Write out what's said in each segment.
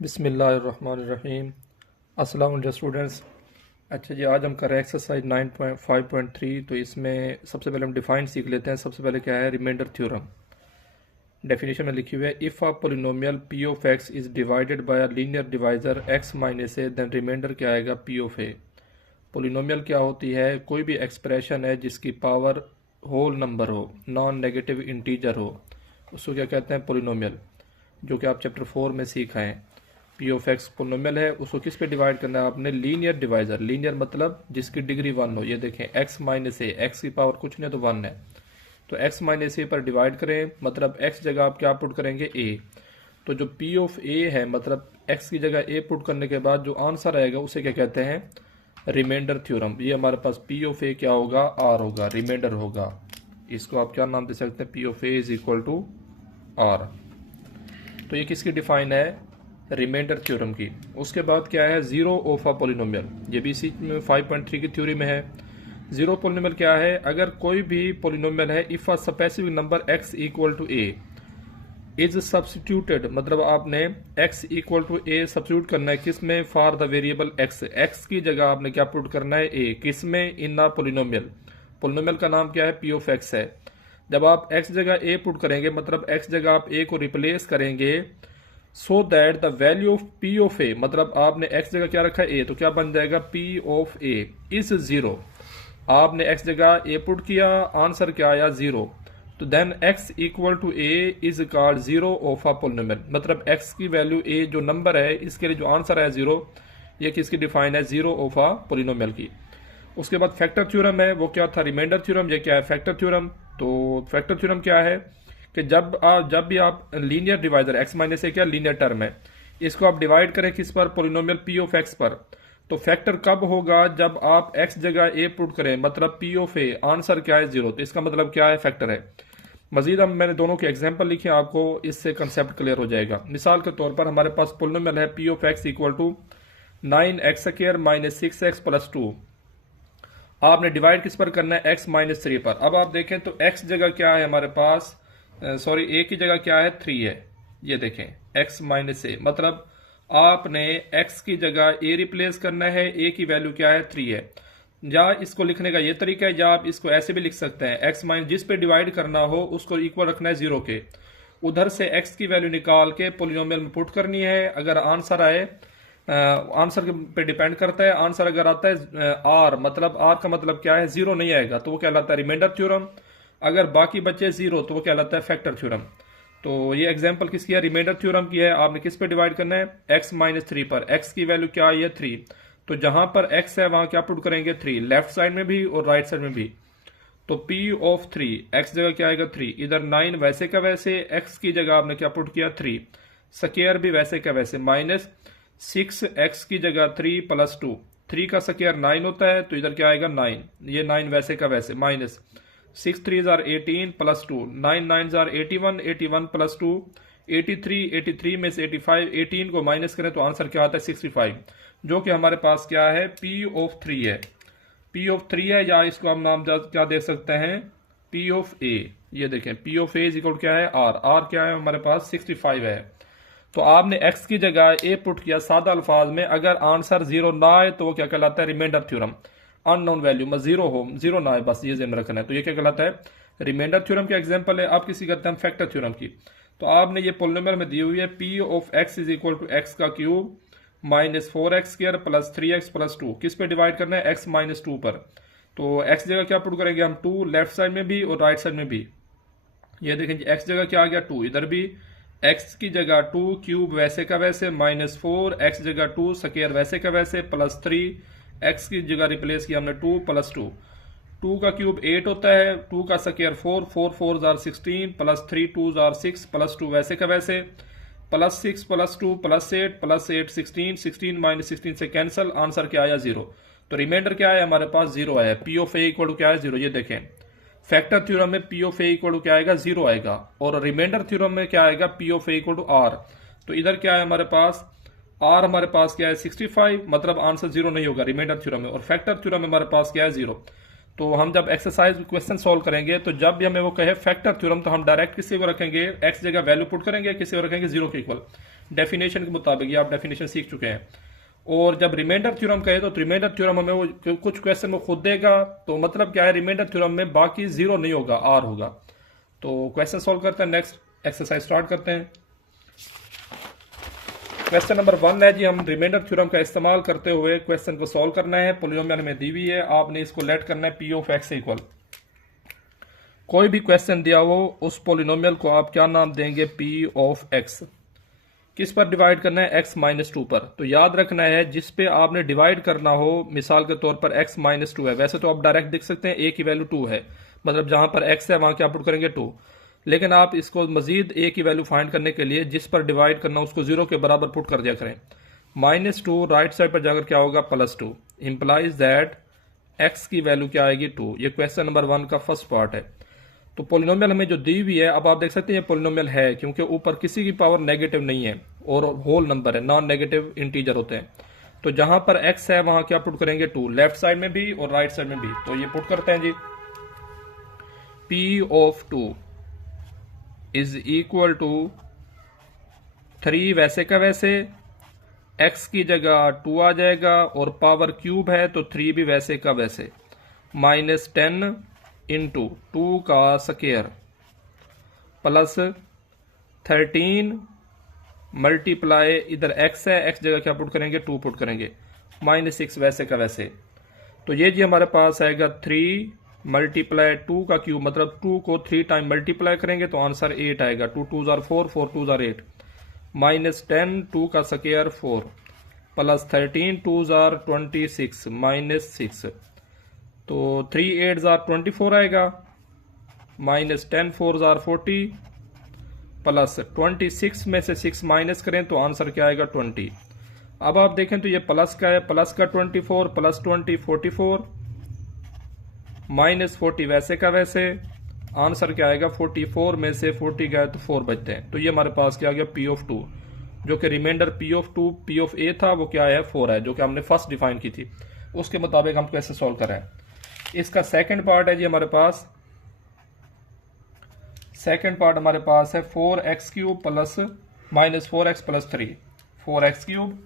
बिस्मिल्लाहिर्रहमानिर्रहीम। अस्सलाम वालेकुम स्टूडेंट्स। अच्छा जी, आज हम कर रहे हैं एक्सरसाइज 9.5.3। तो इसमें सबसे पहले हम डिफाइन सीख लेते हैं। सबसे पहले क्या है, रिमाइंडर थ्योरम। डेफिनेशन में लिखी हुई है, if a polynomial P of X is divided by a linear divisor X minus A, then remainder क्या आएगा, पी ऑफ ए। पोलिनोमियल क्या होती है, कोई भी एक्सप्रेशन है जिसकी पावर होल नंबर हो, नॉन नेगेटिव इंटीजर हो, उसको क्या कहते हैं, पोलिनोमियल। जो कि आप चैप्टर 4 में सीखा है। पी ऑफ एक्स पोलिनोमियल है, उसको किस पे डिवाइड करना है आपने, लीनियर डिवाइजर। लीनियर मतलब जिसकी डिग्री 1 हो। ये देखें, एक्स माइनस ए, एक्स की पावर कुछ नहीं तो 1 है, तो एक्स माइनस ए पर डिवाइड करें, मतलब एक्स जगह आप क्या पुट करेंगे, ए। तो जो पी ऑफ ए है, मतलब एक्स की जगह ए पुट करने के बाद जो आंसर आएगा उसे क्या कहते हैं, रिमाइंडर थ्योरम। ये हमारे पास पी ऑफ ए क्या होगा, आर होगा, रिमाइंडर होगा। इसको आप क्या नाम दे सकते हैं, P of A is equal to R. तो ये किसकी डिफाइन है, रिमाइंडर थ्योरम की। उसके बाद क्या है, जीरो ऑफ अ पोलिनोमियल। ये भी इसी 5.3 की थ्योरी में है। जीरो पोलिनोमियल क्या है, अगर कोई भी पोलिनोमियल है, if a specific number x equal to A is substituted, मतलब आपने x equal to A substitute करना है किस में, for the variable x। x की जगह आपने क्या पुट करना है, a। किस में, इन अ पोलिनोमियल। पोलिनोमियल का नाम क्या है, p ऑफ x है। जब आप x जगह a पुट करेंगे, मतलब x जगह आप a को रिप्लेस करेंगे, so that the value of p of a, मतलब आपने x जगह क्या रखा है, a, तो क्या बन जाएगा, p of a is zero. आपने x जगह a पुट किया, आंसर क्या आया, जीरो। तो then x equal to a is called zero of a polynomial. मतलब x की वैल्यू a जो नंबर है, इसके लिए जो आंसर है जीरो, ये किसकी डिफाइन है, जीरो ऑफ अ पोलिनोमियल की। उसके बाद फैक्टर थ्योरम है, वो क्या था, रिमाइंडर थ्योरम। ये क्या है, फैक्टर थ्योरम। तो फैक्टर थ्योरम क्या है कि जब भी आप लीनियर डिवाइजर, x माइनस ए क्या लीनियर टर्म है, इसको आप डिवाइड करें किस पर, पोलिनोमियल p ऑफ x पर, तो फैक्टर कब होगा, जब आप x जगह a पुट करें, मतलब p ऑफ a, आंसर क्या है, जीरो। तो इसका मतलब क्या है, फैक्टर है। मजीद हम मैंने दोनों के एग्जाम्पल लिखे, आपको इससे कंसेप्ट क्लियर हो जाएगा। मिसाल के तौर पर हमारे पास पोलिनोमियल है p of x equal to 9x² minus 6x plus 2। आपने डिवाइड किस पर करना है, x माइनस 3 पर। अब आप देखें तो x जगह क्या है हमारे पास, सॉरी a की जगह क्या है, 3 है। ये देखें, x माइनस ए, मतलब आपने x की जगह a रिप्लेस करना है, a की वैल्यू क्या है, 3 है। या इसको लिखने का ये तरीका है, या आप इसको ऐसे भी लिख सकते हैं, x माइनस जिस पे डिवाइड करना हो उसको इक्वल रखना है जीरो के, उधर से x की वैल्यू निकाल के पोलिनोमियल में पुट करनी है। अगर आंसर आए, आंसर पे डिपेंड करता है, आंसर अगर आता है आर, मतलब आर का मतलब क्या है, जीरो नहीं आएगा, तो वो कहलाता है रिमाइंडर थ्योरम। अगर बाकी बचे जीरो, तो वो कहलाता है फैक्टर थ्योरम। तो ये एग्जांपल किसकी है, रिमाइंडर थ्योरम की है। आपने किस पे डिवाइड करना है, x माइनस 3 पर। x की वैल्यू क्या है, 3। तो जहां पर x है वहां क्या पुट करेंगे, 3, लेफ्ट साइड में भी और राइट साइड में भी। तो p ऑफ 3, x जगह क्या आएगा, 3। इधर 9 वैसे का वैसे, x की जगह आपने क्या पुट किया, 3। स्क्वायर भी वैसे का वैसे, माइनस 6x की जगह 3 प्लस 2। 3 का स्क्वायर 9 होता है, तो इधर क्या आएगा, 9। ये 9 वैसे का वैसे, minus 6 3 are 18 plus 2, 9 9 are 81, 81 plus 2 83, 83 में से 85, 18 को माइनस करें तो आंसर क्या आता है, 65। जो कि हमारे पास क्या है, p ऑफ 3 है। p ऑफ 3 है, या इसको हम नाम क्या दे सकते हैं, p ऑफ a। ये देखें, p of a is equal क्या है, r क्या है हमारे पास, 65 है। तो आपने x की जगह a पुट किया, सादा अल्फाज में अगर आंसर जीरो ना आए तो वो क्या कहलाता है, रिमाइंडर थ्योरम। अननोन वैल्यू में जीरो हो, जीरो ना आए, बस ये ध्यान रखना है। तो ये क्या कहलाता है, रिमाइंडर थ्योरम का एग्जांपल है। अब किसी करते हैं फैक्टर थ्योरम की। तो आपने ये पोलिनोमियल में दी हुई है, p of x is equal to x का cube minus 4x² plus 3x plus 2। किस पे डिवाइड करना है, x माइनस 2 पर। तो x जगह क्या पुट करेंगे हम, 2, लेफ्ट साइड में भी और राइट साइड में भी। ये देखें, x जगह क्या आ गया, 2, इधर भी x की जगह 2 क्यूब वैसे का वैसे, माइनस 4, x जगह 2 स्क्वायर वैसे का वैसे, प्लस 3, x की जगह रिप्लेस किया हमने 2 प्लस 2। 2 का क्यूब 8 होता है, 2 का square 4, 4 4 jar 16 plus 3 2 jar 6 plus 2 वैसे का वैसे, plus 6 plus 2 plus 8 plus 8 16, 16 minus 16 से कैंसिल, आंसर क्या आया, जीरो। तो रिमाइंडर क्या है हमारे पास, जीरो आया। P of A equal to क्या है, जीरो। ये देखें, फैक्टर थ्योरम में P of A equal to क्या आएगा, जीरो आएगा, और रिमाइंडर थ्योरम में क्या आएगा, P of A equal to R. तो इधर क्या है हमारे पास, आर हमारे पास क्या है, 65, मतलब आंसर जीरो नहीं होगा रिमाइंडर थ्योरम में। और फैक्टर थ्योरम में हमारे पास क्या है, जीरो। तो हम जब एक्सरसाइज क्वेश्चन सॉल्व करेंगे, तो जब भी हमें वो कहे फैक्टर थ्योरम, तो हम डायरेक्ट किसी को रखेंगे, एक्स जगह वैल्यू पुट करेंगे, किसी को रखेंगे जीरो के इक्वल। डेफिनेशन के मुताबिक, ये आप डेफिनेशन सीख चुके हैं। और जब रिमाइंडर थ्योरम कहे तो रिमाइंडर थ्योरम हमें वो कुछ क्वेश्चन में खुद देगा, तो मतलब क्या है, रिमाइंडर थ्योरम में बाकी जीरो नहीं होगा, आर होगा। तो क्वेश्चन सॉल्व करते हैं, नेक्स्ट एक्सरसाइज स्टार्ट करते हैं। क्वेश्चन नंबर 1 है जी, हम रिमाइंडर थ्योरम का इस्तेमाल करते हुए क्वेश्चन को सॉल्व करना है। पॉलिनोमियल में दी हुई है, आपने इसको लेट करना है पी ऑफ एक्स इक्वल, कोई भी क्वेश्चन दिया हो उस पॉलिनोमियल को आप क्या नाम देंगे, पी ऑफ एक्स। किस पर डिवाइड करना है, x माइनस 2 पर। तो याद रखना है जिस पे आपने डिवाइड करना हो, मिसाल के तौर पर x माइनस 2 है, वैसे तो आप डायरेक्ट देख सकते हैं a की वैल्यू 2 है, मतलब जहां पर x है वहां क्या पुट करेंगे 2, लेकिन आप इसको मजीद a की वैल्यू फाइंड करने के लिए जिस पर डिवाइड करना उसको 0 के बराबर पुट कर दिया करें। -2 राइट साइड पर जाकर क्या होगा, +2, इंप्लाइज दैट x की वैल्यू क्या आएगी 2। ये क्वेश्चन नंबर 1 का फर्स्ट पार्ट है। तो पॉलिनोमियल हमें जो दी हुई है, अब आप देख सकते हैं ये पॉलिनोमियल है क्योंकि ऊपर किसी की पावर नेगेटिव नहीं है और होल नंबर है, नॉन नेगेटिव इंटीजर होते हैं। तो जहां पर x है वहां क्या पुट करेंगे 2, लेफ्ट साइड में भी और राइट साइड में भी। तो ये पुट करते हैं जी, p of 2 is equal to 3 वैसे का वैसे, x की जगह 2 आ जाएगा और पावर क्यूब है तो 3 भी वैसे का वैसे, -10 इंटू 2 का स्क्वायर प्लस 13 मल्टीप्लाई, इधर x है, x जगह क्या पुट करेंगे 2 पुट करेंगे, -6 वैसे का वैसे। तो ये जी हमारे पास आएगा 3 मल्टीप्लाई 2 का क्यूब, मतलब 2 को 3 टाइम मल्टीप्लाई करेंगे तो आंसर 8 आएगा, 2 2 जार 4, 4 2 जार 8, -10 2 का स्क्वायर 4 प्लस 13 2 जार 26 -6, तो 3 8 जार 24 आएगा, -10 4 जार 40 प्लस 26 में से 6 माइनस करें तो आंसर क्या आएगा 20। अब आप देखें तो ये प्लस का है, प्लस का 24 प्लस 20 44 -40 वैसे का वैसे, आंसर क्या आएगा 44 में से 40 गए तो 4 बचते हैं। तो ये हमारे पास क्या आ गया पी ऑफ 2, जो कि remainder P of 2 P of A था वो क्या है 4 है, जो कि हमने फर्स्ट डिफाइन की थी, उसके मुताबिक हम कैसे सॉल्व कर रहे हैं। इसका सेकंड पार्ट है जी हमारे पास, सेकंड पार्ट हमारे पास है 4x cube plus -4x plus 3, 4x cube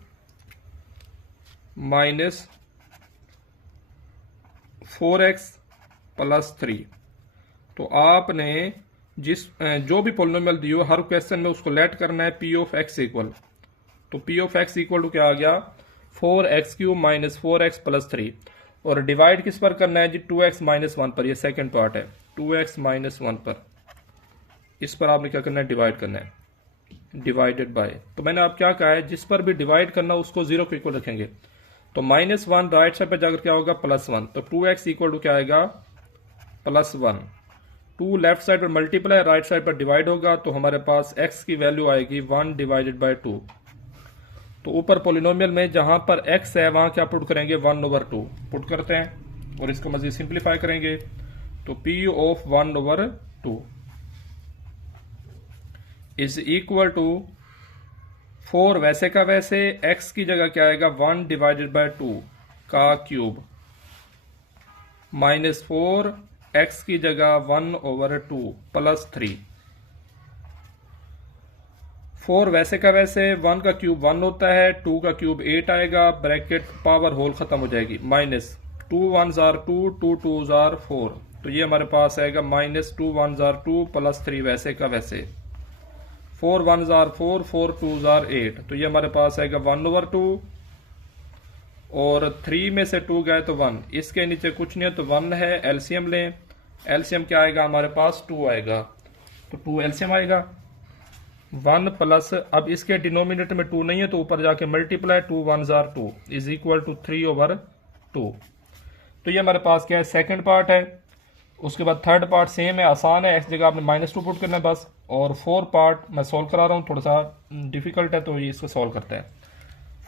minus 4x plus 3। तो आपने जो भी पॉलिनोमियल दी हो हर क्वेश्चन में उसको लेट करना है पी ऑफ एक्स इक्वल। तो P of X equal to क्या आ गया 4x cube minus 4x plus 3, और डिवाइड किस पर करना है जी 2x माइनस 1 पर, ये सेकंड पार्ट है 2x माइनस 1 पर, इस पर आपने क्या करना है डिवाइड करना है, डिवाइडेड बाय। तो मैंने आप क्या कहा है जिस पर भी डिवाइड करना उसको 0 के इक्वल रखेंगे। तो -1 राइट साइड पर जाकर क्या होगा +1, तो 2x इक्वल टू क्या आएगा +1, 2 लेफ्ट साइड पर मल्टीप्लाई राइट साइड पर डिवाइड होगा तो हमारे पास x की वैल्यू आएगी 1 डिवाइडेड बाय 2। तो ऊपर पॉलिनोमियल में जहां पर x है वहां क्या पुट करेंगे 1/2 पुट करते हैं और इसको मजीद सिंप्लीफाई करेंगे। तो p of 1/2 is equal to 4 वैसे का वैसे, x की जगह क्या आएगा 1 डिवाइडेड बाय 2 का क्यूब -4 x की जगह 1/2 प्लस 3, 4 वैसे का वैसे, 1 का क्यूब 1 होता है, 2 का क्यूब 8 आएगा, ब्रैकेट पावर होल खत्म हो जाएगी, -2 1 जार 2 2 2 जार 4, तो ये हमारे पास आएगा -2 1 जार 2 प्लस 3 वैसे का वैसे, 4 1 जार 4 4 2 जार 8, तो ये हमारे पास आएगा 1/2 और 3 में से 2 गए तो 1, इसके नीचे कुछ नहीं है तो 1 है, एलसीएम लें, एलसीएम क्या आएगा हमारे पास 2 आएगा, तो 2 एलसीएम आएगा 1 प्लस, अब इसके डिनोमिनेटर में 2 नहीं है तो ऊपर जाके मल्टीप्लाई 2 1 जार 2 इज इक्वल टू 3/2। तो ये हमारे पास क्या है सेकंड पार्ट है। उसके बाद थर्ड पार्ट सेम है, आसान है, एक्स जगह आपने -2 पुट करना है बस। और 4 पार्ट मैं सॉल्व करा रहा हूँ, थोड़ा सा डिफिकल्ट है तो ये इसको सॉल्व करते हैं।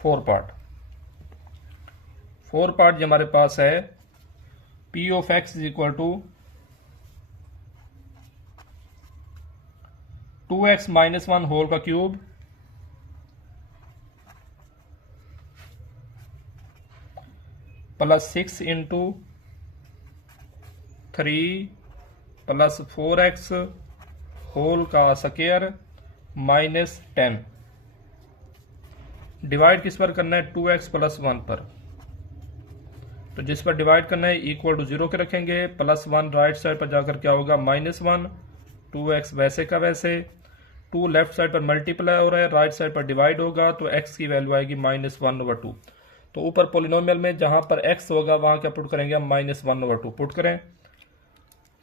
4 पार्ट जो हमारे पास है P of X is equal to 2x minus 1 whole का cube plus 6 into 3 plus 4x whole का स्क्वायर -10। डिवाइड किस पर करना है, 2x प्लस 1 पर। तो जिस पर डिवाइड करना है इक्वल टू 0 के रखेंगे, प्लस 1 राइट साइड पर जाकर क्या होगा -1, 2x वैसे का वैसे, 2 लेफ्ट साइड पर मल्टीप्लाई हो रहा है, राइट साइड पर डिवाइड होगा तो x की वैल्यू आएगी -1/2। तो ऊपर पोलिनोमियल में जहां पर x होगा वहां क्या पुट करेंगे हम, -1/2 पुट करें।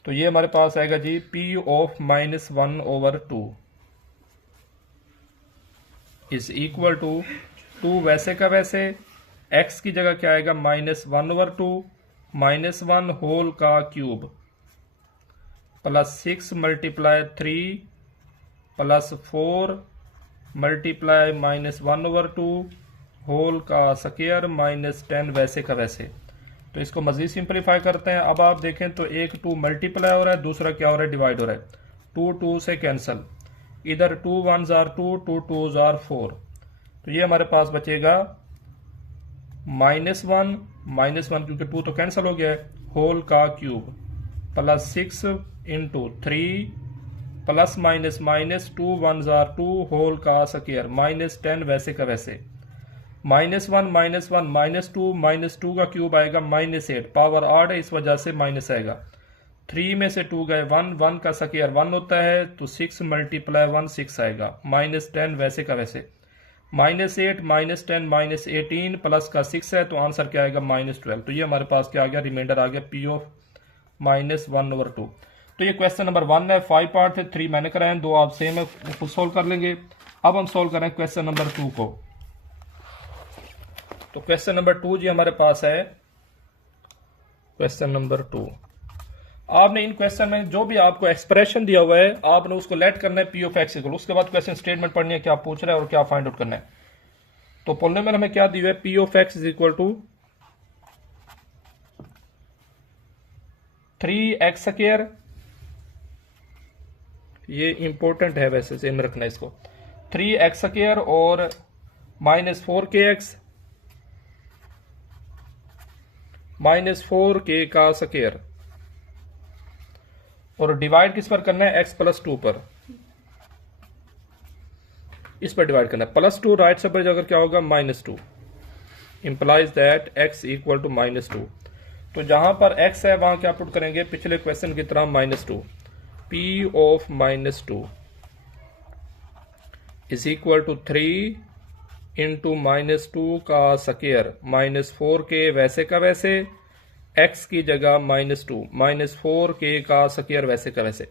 तो ये हमारे पास आएगा जी p of -1/2 is equal to 2 वैसे का वैसे, x की जगह क्या आएगा -1/2, -1 होल का cube plus 6 multiply 3 plus 4 multiply -1/2 whole का स्क्वायर -10 वैसे का वैसे। तो इसको मजीद सिंपलीफाई करते हैं। अब आप देखें तो एक 2 मल्टीप्लाई हो रहा है, दूसरा क्या हो रहा है, डिवाइड हो रहा है। 2 2 से कैंसिल, इधर 2 1s are 2, 2 2s are 4। तो ये हमारे पास बचेगा -1 क्योंकि 2 तो कैंसिल हो गया है, होल का cube plus 6 into 3 plus minus minus 2 1s are 2 whole का स्क्वायर -10 वैसे का वैसे, -1 -2 का क्यूब आएगा -8, पावर 8 है इस वजह से माइनस आएगा। 3 में से 2 गए 1, 1 का स्क्वायर 1 होता है तो 6 मल्टीप्लाई 1 6 आएगा, -10 वैसे का वैसे, -8 -10 -18 प्लस का 6 है तो आंसर क्या आएगा -12। तो ये हमारे पास क्या आ गया, रिमाइंडर आ गया p ऑफ -1/2। तो ये क्वेश्चन नंबर 1 है, 5 पार्ट थे, 3 मैंने कराए हैं, 2 आप सेम है, खुद सोल्व कर लेंगे। अब हम सोल्व करें क्वेश्चन नंबर 2 को। तो क्वेश्चन नंबर 2 जी हमारे पास है, क्वेश्चन नंबर 2। आपने इन क्वेश्चन में जो भी आपको एक्सप्रेशन दिया हुआ है आपने उसको लेट करना है p ऑफ x इक्वल, उसके बाद क्वेश्चन स्टेटमेंट पढ़नी है क्या पूछ रहा है और क्या फाइंड आउट करना है। तो पॉलिनोमियल हमें क्या दिया है, p of x is equal to 3x square, ये इंपॉर्टेंट है वैसे से में रखना इसको, 3x स्क्वायर और -4kx -4k का स्क्वायर, और डिवाइड किस पर करना है, x प्लस 2 पर, इस पर डिवाइड करना है। +2 राइट साइड पर जाकर क्या होगा, -2, implies that x equal to -2। तो जहां पर x है वहां क्या पुट करेंगे, पिछले क्वेश्चन की तरह -2, p of -2 is equal to 3 into -2 का स्क्वायर -4k वैसे का वैसे, x की जगह -2 -4k का स्क्वायर वैसे का वैसे।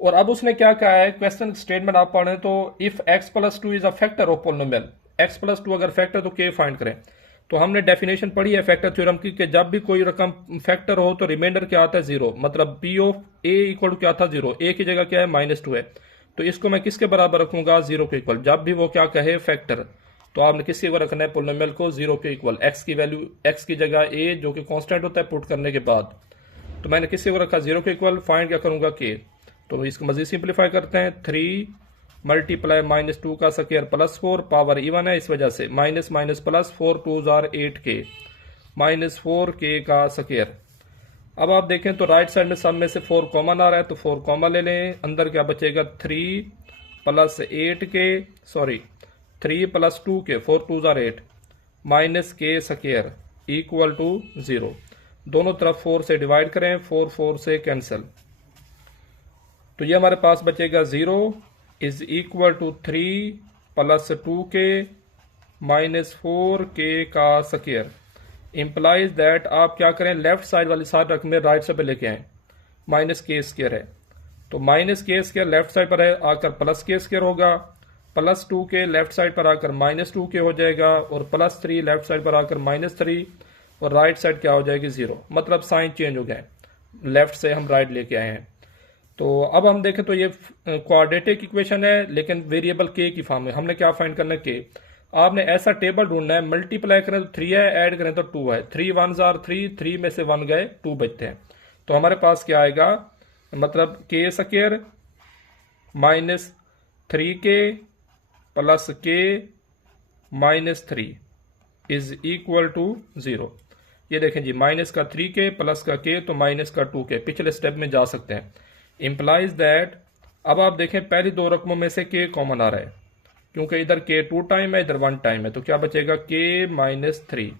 और अब उसने क्या कहा है, क्वेश्चन स्टेटमेंट आप पढ़ें तो if x plus 2 is a factor of polynomial, x plus 2 अगर फैक्टर तो k फाइंड करें। तो हमने डेफिनेशन पढ़ी है फैक्टर थ्योरम की कि जब भी कोई रकम फैक्टर हो तो रिमाइंडर क्या आता है, 0, मतलब p of a equal to क्या था, 0, a की जगह क्या है, -2 है। तो इसको मैं किसके बराबर रखूंगा, 0 के इक्वल। जब भी वो क्या कहे फैक्टर तो आपने किसके ऊपर रखना है, पॉलिनोमियल को 0 के इक्वल। x की वैल्यू, x की जगह a जो कि कांस्टेंट होता है पुट करने के बाद, तो मैंने किसके ऊपर रखा, 0 के इक्वल। फाइंड क्या करूंगा, k। तो इसको मजीद सिंप्लीफाई करते हैं, 3 मल्टीप्लाई -2 का स्क्वायर +4, पावर इवन है इस वजह से, minus minus plus, 4 2s are 8k -4k का स्क्वायर। अब आप देखें तो राइट साइड में सब में से 4 कॉमन आ रहा है तो 4 कॉमन ले लें, अंदर क्या बचेगा, 3 + 8k, sorry 3 + 2k, 4 2s are 8 -k square equal to 0। दोनों तरफ 4 से डिवाइड करें, 4 4 से कैंसिल, तो ये हमारे पास बचेगा 0 is equal to 3 + 2k -4k का स्क्वायर। इंप्लाइज दैट आप क्या करें, लेफ्ट साइड वाली सारी रकमें राइट साइड पे लेके आए, -k² है तो -k² लेफ्ट साइड पर है आकर +k² होगा, +2k लेफ्ट साइड पर आकर -2k हो जाएगा, और +3 लेफ्ट साइड पर आकर -3, और राइट साइड क्या हो जाएगी, 0, मतलब साइन चेंज हो गए, लेफ्ट से हम राइट लेके आए हैं। तो अब हम देखें तो ये क्वाड्रेटिक इक्वेशन है लेकिन वेरिएबल k की फॉर्म में। हमने क्या फाइंड करना है, k। आपने ऐसा टेबल ढूंढना है, मल्टीप्लाई करें तो 3 है, ऐड करें तो 2 है, 3 1s are 3, 3 में से 1 गए, 2 बचते हैं। तो हमारे पास क्या आएगा, मतलब k² -3k + k -3 is equal to 0। ये देखें जी, माइनस का 3k प्लस का k तो माइनस का 2k, पिछले स्टेप में जा सकते हैं। इंप्लाइज दैट, अब आप देखें पहली दो रकमों में से k कॉमन आ रहा है क्योंकि इधर के 2 टाइम है, इधर 1 टाइम है, तो क्या बचेगा के -3।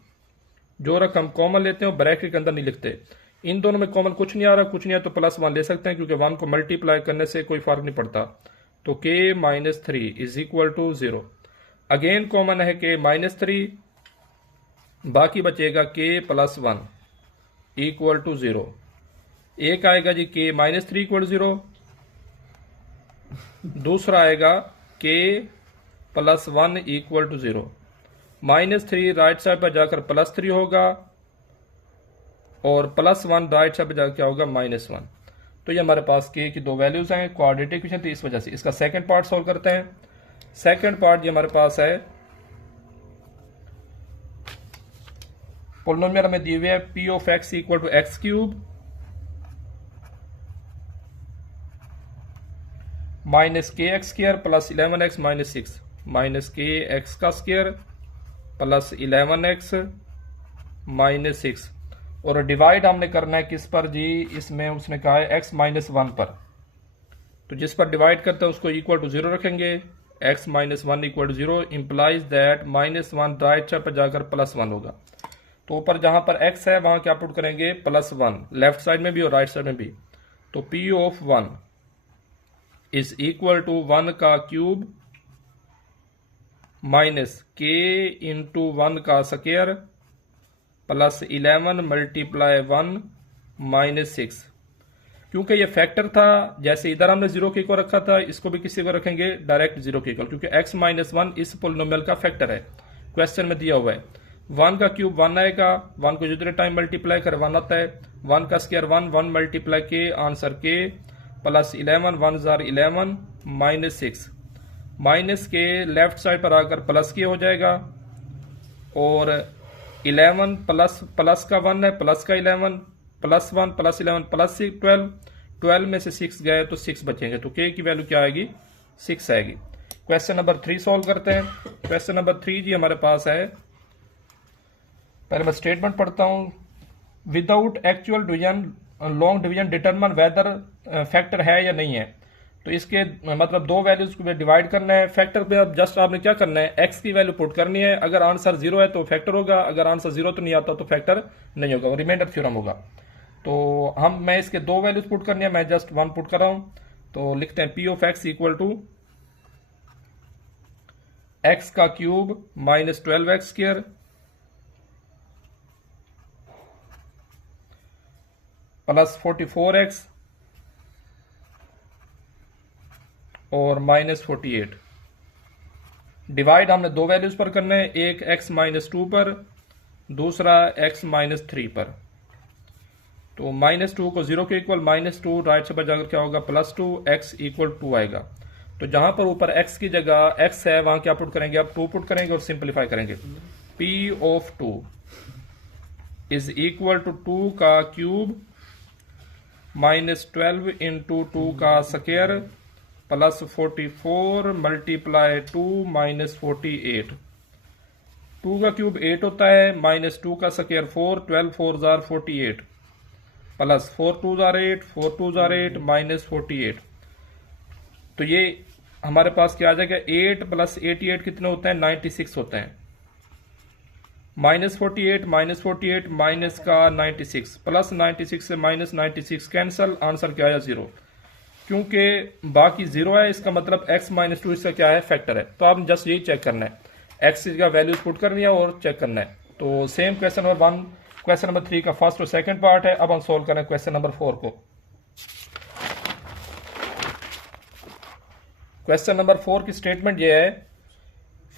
जो रकम कॉमन लेते हैं वो ब्रैकेट के अंदर नहीं लिखते। इन दोनों में कॉमन कुछ नहीं आ रहा, कुछ नहीं है तो +1 ले सकते हैं, क्योंकि 1 को मल्टीप्लाई करने से कोई फर्क नहीं पड़ता। तो K -3 is equal to 0। Again common है के -3, बाकी बचेगा के +1 इक्वल टू 0। एक आएगा जी के -3 इक्वल 0, दूसरा आएगा के +1 इक्वल टू 0। -3 राइट साइड पर जाकर +3 होगा और +1 राइट साइड पर जाकर क्या होगा -1। तो ये हमारे पास के की दो वैल्यूज हैं, क्वाड्रेटिक इक्वेशन थी इस वजह से। इसका सेकंड पार्ट सॉल्व करते हैं। सेकंड पार्ट ये हमारे पास है, पोलिनोमियल हमें दिए हुए है P of X equal to x³ -kx² plus 11x -6 -kx² plus 11x -6। और डिवाइड हमने करना है किस पर जी, इसमें उसने कहा है x -1 पर। तो जिस पर डिवाइड करते हैं उसको इक्वल टू 0 रखेंगे। x -1 equal to 0 implies that -1 right side पर जाकर +1 होगा। तो ऊपर जहां पर x है वहां क्या पुट करेंगे +1, लेफ्ट साइड में भी और राइट साइड में भी। तो p of 1 is equal to 1 का क्यूब माइनस k इंटू 1 का स्क्वायर प्लस 11 मल्टीप्लाई 1 -6। क्योंकि ये फैक्टर था, जैसे इधर हमने 0 के इक्वल रखा था, इसको भी किसी को रखेंगे डायरेक्ट 0 के इक्वल, क्योंकि x -1 इस पोलिनोमियल का फैक्टर है, क्वेश्चन में दिया हुआ है। 1 का क्यूब 1 आएगा, 1 को जितने टाइम मल्टीप्लाई कर 1 आता है। 1 का स्क्वायर 1, 1 मल्टीप्लाई के आंसर के प्लस 11 1 जार 11 -6। माइनस के लेफ्ट साइड पर आकर प्लस के हो जाएगा, और 11 प्लस का 1 है, प्लस का 11 +1 +11 +6 12। 12 में से 6 गए तो 6 बचेंगे, तो के की वैल्यू क्या आएगी 6 आएगी। क्वेश्चन नंबर 3 सॉल्व करते हैं। क्वेश्चन नंबर 3 जी हमारे पास है, पहले मैं स्टेटमेंट पढ़ता हूं। Without actual division long division determine whether factor है या नहीं है। तो इसके मतलब दो वैल्यूज को डिवाइड करना है। फैक्टर पे अब जस्ट आपने क्या करना है, x की वैल्यू पुट करनी है। अगर आंसर 0 है तो फैक्टर होगा, अगर आंसर 0 तो नहीं आता तो फैक्टर नहीं होगा, रिमाइंडर थ्योरम होगा। तो मैं इसके दो वैल्यूज पुट करनी है, मैं जस्ट 1 पुट कर रहा हूं। तो लिखते हैं p of x equal to x का क्यूब -12x² प्लस 44x और -48। डिवाइड हमने दो वैल्यूज पर करना है, एक x -2 पर, दूसरा x -3 पर। तो -2 को 0 के इक्वल, -2 राइट से जाकर क्या होगा +2, x इक्वल 2 आएगा। तो जहां पर ऊपर x की जगह x है वहां क्या पुट करेंगे, अब 2 पुट करेंगे और सिंप्लीफाई करेंगे। p of 2 is equal to 2 का क्यूब -12 इंटू 2 का स्क्वायर प्लस 44 मल्टीप्लाई 2 -48। 2 का क्यूब 8 होता है, -2 का square 4, 12 4 jar 48 plus 4 2 jar 8, 4 2 jar 8 -48। तो ये हमारे पास क्या आ जाएगा, 8 प्लस 88 कितने होते हैं 96 होते हैं। -48 -48 माइनस का 96 प्लस 96 से -96 कैंसल, आंसर क्या आया 0। क्योंकि बाकी 0 है, इसका मतलब x -2 इसका क्या है फैक्टर है। तो आप जस्ट यही चेक करना है, x का वैल्यूज पुट करनी है और चेक करना है। तो same question number 1 question number 3 का फर्स्ट और सेकंड पार्ट है। अब हम सोल्व करें क्वेश्चन नंबर 4 को। क्वेश्चन नंबर 4 की स्टेटमेंट ये है,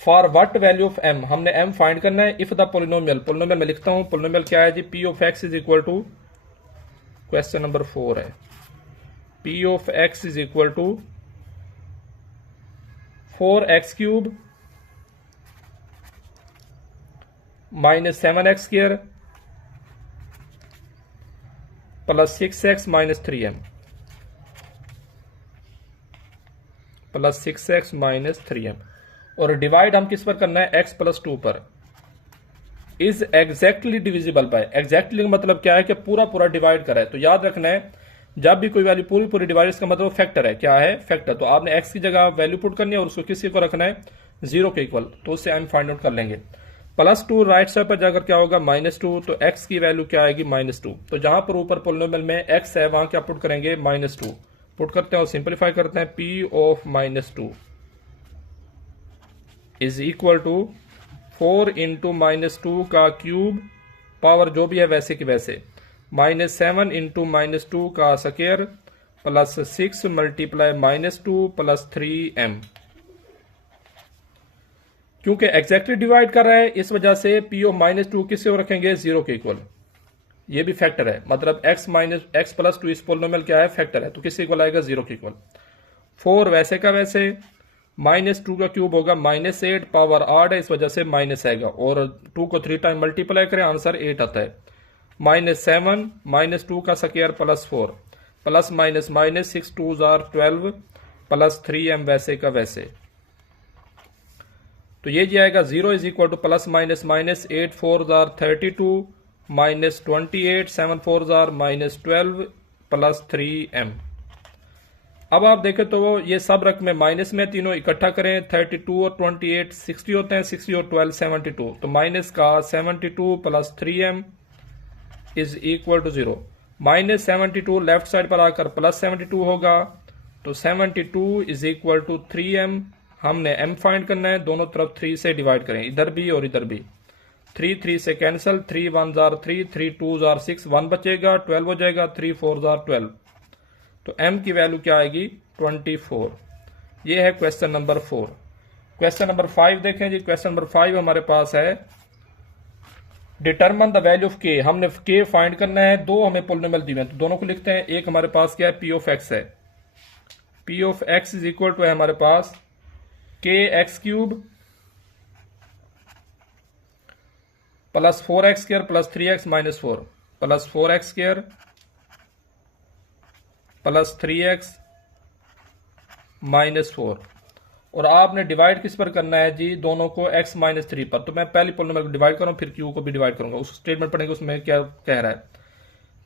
for what value of m, हमने m फाइंड करना है। इफ द पोलिनोमियल में लिखता हूं, पोलिनोमियल क्या है जी, p of x is equal to, question number 4 है, p of x is equal to 4x³ -7x² plus 6x -3m plus 6x -3m। और डिवाइड हम किस पर करना है, x + 2 पर। Is exactly divisible by, exactly मतलब क्या है कि पूरा पूरा डिवाइड करा है। तो याद रखना है, जब भी कोई वैल्यू पूरी पूरी डिवाइड, इसका मतलब फैक्टर है, क्या है फैक्टर। तो आपने x की जगह वैल्यू पुट करनी है और उसको किसी को रखना है जीरो के इक्वल, तो उससे एम फाइंड आउट कर लेंगे। +2 राइट साइड पर जाकर क्या होगा -2, तो x की वैल्यू क्या आएगी -2। तो जहां पर ऊपर पोलिनोमियल में x है वहां क्या पुट करेंगे -2 पुट करते हैं और सिंप्लीफाई करते हैं। p of -2 is equal to 4 into -2 का क्यूब पावर जो भी है वैसे की वैसे -7 इंटू -2 का square plus 6 multiply -2 plus 3m। क्योंकि एग्जैक्टली डिवाइड कर रहा है इस वजह से p ऑफ -2 किससे हो रखेंगे 0 के इक्वल। ये भी फैक्टर है, मतलब x प्लस 2 इस पोलिनोमियल क्या है फैक्टर है, तो किससे इक्वल आएगा 0 के इक्वल। 4 वैसे का वैसे -2 का क्यूब होगा -8 पावर 8 है इस वजह से माइनस आएगा, और 2 को 3 टाइम मल्टीप्लाई करें आंसर 8 आता है। -7 -2 का square plus 4 plus minus minus 6 2 12 plus 3m वैसे का वैसे। तो ये जाएगा 0 is equal two plus minus minus 8 4 32 minus 28 7 4 minus 12 plus 3m। अब आप देखें तो ये सब रकमें माइनस में तीनों इकट्ठा करें 32 और 28 60 होते हैं, 60 और 12 72, तो माइनस का 72 plus 3m is equal to 0। -72 left side पर आकर प्लस 72 होगा, तो 72 इज इक्वल टू 3m। हमने m फाइंड करना है, दोनों तरफ 3 से डिवाइड करें, इधर भी और इधर भी। 3 3 से कैंसिल, 3 1 3 3 2 6 1 बचेगा, 12 हो जाएगा, 3 4 12। तो m की वैल्यू क्या आएगी 24। ये है क्वेश्चन नंबर 4। क्वेश्चन नंबर 5 देखें जी। क्वेश्चन नंबर 5 हमारे पास है determine the value of k। हमने k फाइंड करना है, दो हमें पोलिनोमियल दिए हैं तो दोनों को लिखते हैं। एक हमारे पास क्या है p ऑफ x है, p of x is equal to है हमारे पास kx³ plus 4x² plus 3x minus 4 plus 4x² plus 3x minus 4। और आपने डिवाइड किस पर करना है जी, दोनों को x माइनस 3 पर। तो मैं पहली पोलिनोमियल को डिवाइड करूँ फिर q को भी डिवाइड करूंगा, उस स्टेटमेंट पढ़ेंगे उसमें क्या कह रहा है।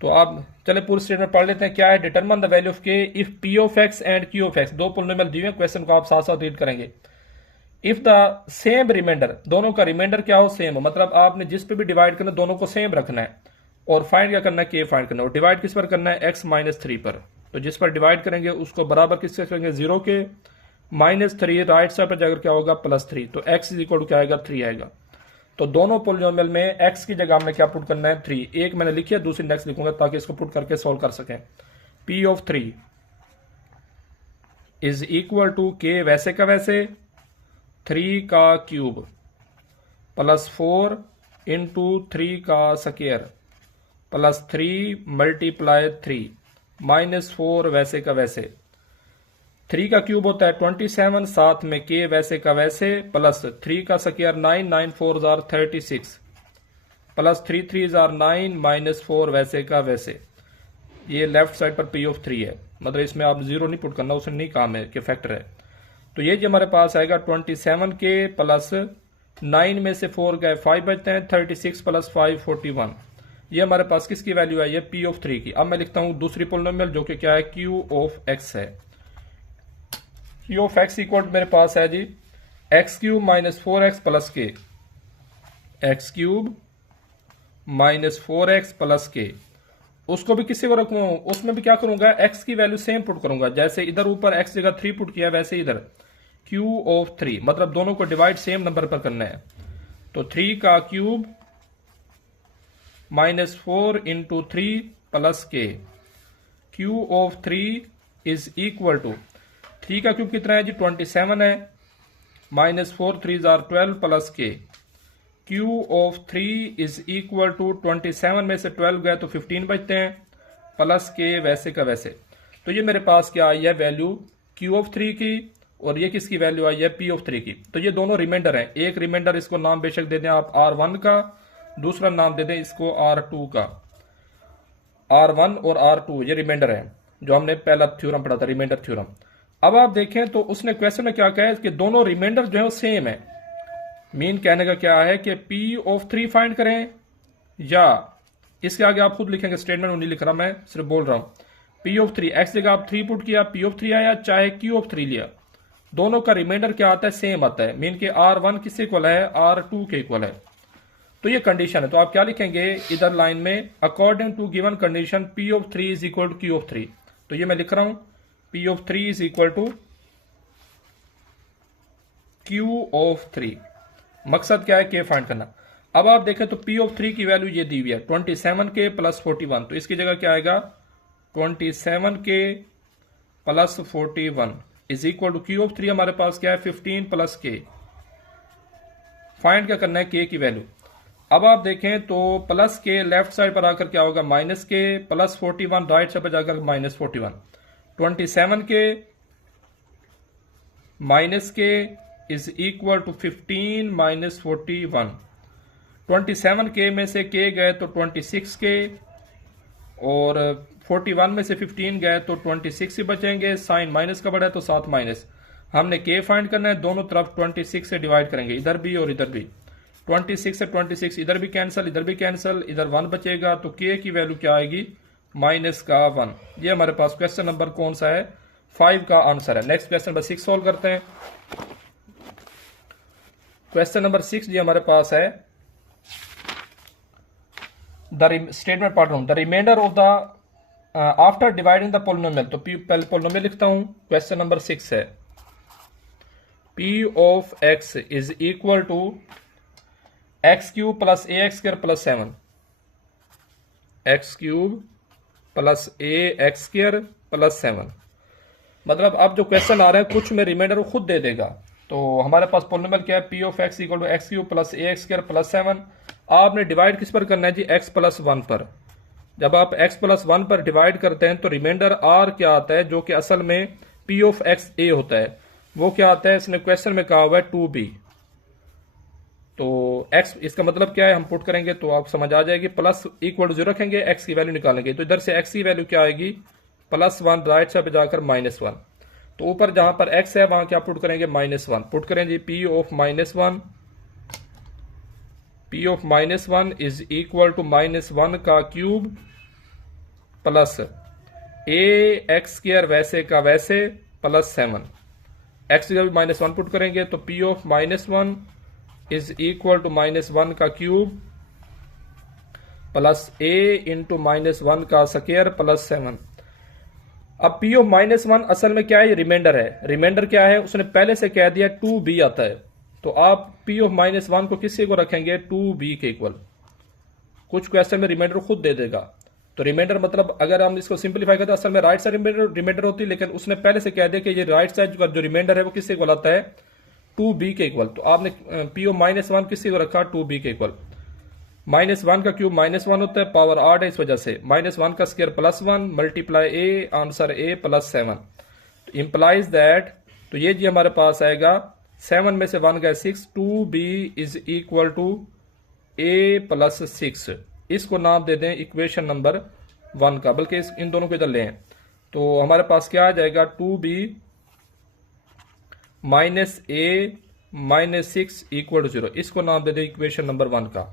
तो आप चले पूरे स्टेटमेंट पढ़ लेते हैं। क्या है, determine the value of k if p of x and q of x। दो पोलिनोमियल दिए हैं, क्वेश्चन को आप साथ साथ रीड करेंगे। इफ द सेम रिमाइंडर, दोनों का रिमाइंडर क्या हो सेम हो, मतलब आपने जिस पे भी डिवाइड करना दोनों को सेम रखना है। और फाइंड क्या करना है, k फाइंड करना है। और डिवाइड किस पर करना है, x माइनस 3 पर। तो जिस पर डिवाइड करेंगे उसको बराबर किससे करेंगे 0 के। -3 राइट साइड पर जाकर क्या होगा +3, तो x इज इक्वल टू क्या आएगा 3 आएगा। तो दोनों पोलिनोमियल में x की जगह हमने क्या पुट करना है 3। एक मैंने लिखी है, दूसरी नेक्स्ट लिखूंगा ताकि इसको पुट करके सोल्व कर सकें। p of 3 is equal to k वैसे का वैसे 3 का क्यूब प्लस 4 इंटू 3 का स्क्वायर प्लस 3 मल्टीप्लाई 3 माइनस 4 वैसे का वैसे। 3 का क्यूब होता है 27, साथ में k वैसे का वैसे प्लस 3 का स्क्वायर 9 9 4 36 प्लस 3 3 9 माइनस 4 वैसे का वैसे। ये लेफ्ट साइड पर p ऑफ 3 है, मतलब इसमें आप 0 नहीं पुट करना, उसने नहीं काम है कि फैक्टर है। तो ये जो हमारे पास आएगा 27 के प्लस 9 में से 4 गए 5 बचते हैं, 36 प्लस 5 41। ये हमारे पास किसकी वैल्यू है, ये p ऑफ 3 की। अब मैं लिखता हूं दूसरी पोलिनोमियल जो कि क्या है q ऑफ x है। q ऑफ x इक्वल मेरे पास है जी x³ minus 4x plus k, x³ minus 4x plus k। उसको भी किसी को रखूं, उसमें भी क्या करूंगा x की वैल्यू सेम पुट करूंगा। जैसे इधर ऊपर x जगह 3 पुट किया वैसे इधर q ऑफ 3, मतलब दोनों को डिवाइड सेम नंबर पर करना है। तो 3 का cube minus 4 into 3 plus k, q of 3 is equal to 3 का क्यूब कितना है जी 27 है, minus 4 3 12 plus k। q of 3 is equal to 27 में से 12 गए तो 15 बचते हैं प्लस k वैसे का वैसे। तो ये मेरे पास क्या आई है वैल्यू q ऑफ 3 की, और ये किसकी वैल्यू आई है p ऑफ 3 की। तो ये दोनों रिमाइंडर हैं। एक रिमाइंडर इसको नाम बेशक दे दें आप r1 का, दूसरा नाम दे दें इसको r2 का। r1 और r2 ये रिमाइंडर है जो हमने पहला थ्योरम पढ़ा था, रिमाइंडर थ्योरम। अब आप देखें तो उसने क्वेश्चन में क्या कहा है कि दोनों रिमाइंडर जो है वो सेम है। मीन कहने का क्या है कि p ऑफ 3 फाइंड करें, या इसके आगे आप खुद लिखेंगे, स्टेटमेंट नहीं लिख रहा मैं, सिर्फ बोल रहा हूं। p ऑफ 3 x जगह आप 3 पुट किया, p ऑफ 3 आया, चाहे q ऑफ 3 लिया दोनों का रिमाइंडर क्या आता है, सेम आता है, मीन के R1 किससे इक्वल है, R2 के इक्वल है। तो ये कंडीशन है, तो आप क्या लिखेंगे इधर लाइन में, according to given condition P of 3 is equal to Q of 3। तो ये मैं लिख रहा हूं, P of 3 is equal to Q of 3। मकसद क्या है, K फाइंड करना। अब आप देखें तो P ऑफ 3 की वैल्यू ये दी हुई है 27K प्लस 41, तो इसकी जगह क्या आएगा 27K plus 41 is equal to Q of 3 हमारे पास क्या है 15 प्लस K। फाइंड क्या करना है, K की वैल्यू। अब आप देखें तो प्लस के लेफ्ट साइड पर आकर क्या होगा माइनस के, प्लस 41 राइट साइड पर जाकर minus 41, 27K minus K is equal to 15 minus 41। 27K में से K गए तो 26K, और 41 में से 15 गए तो 26 ही बचेंगे, साइन माइनस का बढ़ा है तो साथ माइनस। हमने K फाइंड करना है, दोनों तरफ 26 से डिवाइड करेंगे, इधर भी और इधर भी। 26 से 26 इधर भी कैंसिल, इधर भी कैंसिल, इधर 1 बचेगा, तो K की वैल्यू क्या आएगी माइनस का 1। ये हमारे पास क्वेश्चन नंबर कौन सा है, 5 का आंसर है। नेक्स्ट क्वेश्चन नंबर 6 सोल्व करते हैं। क्वेश्चन नंबर 6 जी हमारे पास है, स्टेटमेंट पढ़ रहा हूं, the remainder of the after dividing the polynomial. तो पहले पोलिनोमियल लिखता हूं। क्वेश्चन नंबर 6 है, P of x is equal to x cube plus A X square plus 7, X cube plus A X square plus 7। मतलब अब जो question आ रहा है कुछ में रिमाइंडर वो खुद दे देगा। तो हमारे पास पोलिनोमियल क्या है, P of x equal to x cube plus A X square plus 7। आपने डिवाइड किस पर करना है जी, x प्लस 1 पर। जब आप x प्लस 1 पर डिवाइड करते हैं तो रिमाइंडर r क्या आता है, जो कि असल में P ऑफ x a होता है, वो क्या आता है, इसने क्वेश्चन में कहा हुआ है 2b। तो x इसका मतलब क्या है, हम पुट करेंगे तो आप समझ आ जाएगी। प्लस इक्वल टू 0 रखेंगे, x की वैल्यू निकालेंगे, तो इधर से x की वैल्यू क्या आएगी प्लस 1, राइट साइड पे जाकर माइनस 1। तो ऊपर जहां पर x है वहां क्या पुट करेंगे माइनस 1 पुट करेंगे। P of minus 1, P of minus 1 is equal to minus 1 का cube plus A X square वैसे का वैसे प्लस 7। एक्स की जगह माइनस 1 पुट करेंगे तो P of minus 1 is equal to minus 1 का cube plus A into minus 1 का स्क्वायर प्लस 7। अब P ऑफ माइनस 1 असल में क्या है, ये रिमाइंडर है। रिमाइंडर क्या है, उसने पहले से कह दिया 2b आता है, तो आप P ऑफ माइनस 1 को किससे को रखेंगे 2b के इक्वल। कुछ क्वेश्चन में रिमाइंडर खुद दे देगा। तो रिमाइंडर मतलब अगर हम इसको सिंपलीफाई करते हैं, असल में राइट साइड रिमाइंडर होती है, लेकिन उसने पहले से कह दिया कि ये राइट साइड का जो रिमाइंडर है वो किससे इक्वल आता है 2b के इक्वल। तो आपने P ऑफ माइनस 1 किससे को रखा 2b के इक्वल। माइनस 1 का क्यूब माइनस 1 होता है, पावर 8 है, इस वजह से माइनस 1 का square plus 1 multiply A, answer A plus 7। तो इंप्लाइज दैट, तो ये जी हमारे पास आएगा 7 में से 1 गया 6, 2b is equal to A plus 6। इसको नाम दे दें इक्वेशन नंबर 1 का, बल्कि इन दोनों को इधर लें। तो हमारे पास क्या आ जाएगा 2b minus A minus 6 equal to 0। इसको नाम दे दें इक्वेशन नंबर 1 का।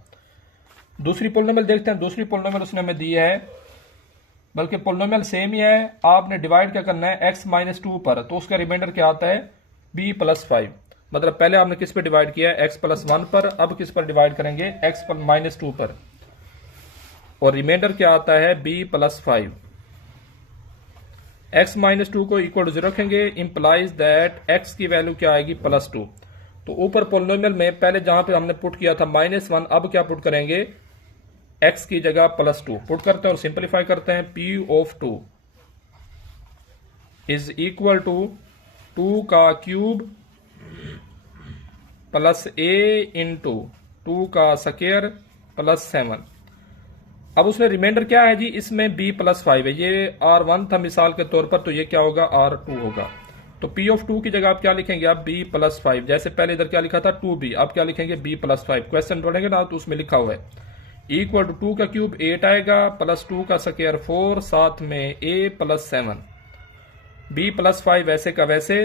दूसरी पोलिनोमियल देखते हैं। दूसरी पोलिनोमियल उसने हमें दी है, बल्कि पोलिनोमियल सेम ही है, आपने डिवाइड क्या करना है x माइनस 2 पर, तो उसका रिमाइंडर क्या आता है b प्लस 5। मतलब पहले आपने किस पर डिवाइड किया है x प्लस 1 पर, अब किस पर डिवाइड करेंगे x पर माइनस 2 पर, और रिमाइंडर क्या आता है b प्लस 5। x माइनस 2 को इक्वल टू 0 रखेंगे, इंप्लाइज दैट x की वैल्यू क्या आएगी प्लस 2। तो ऊपर पोलिनोमियल में पहले जहां पे हमने पुट किया था माइनस 1, अब क्या पुट करेंगे x की जगह प्लस 2 पुट करते हैं और सिंप्लीफाई करते हैं। P of 2 is equal to 2 का क्यूब प्लस a इंटू 2 का स्क्वायर प्लस 7। अब उसने रिमाइंडर क्या है जी, इसमें b प्लस 5 है, ये r1 था मिसाल के तौर पर, तो ये क्या होगा r2 होगा। तो P ऑफ 2 की जगह आप क्या लिखेंगे, आप b प्लस 5, जैसे पहले इधर क्या लिखा था 2b, आप क्या लिखेंगे b प्लस 5। क्वेश्चन पढ़ेंगे ना तो उसमें लिखा हुआ है इक्वल टू 2 का क्यूब 8 आएगा, प्लस 2 का स्क्वायर 4, साथ में a प्लस 7, b प्लस 5 वैसे का वैसे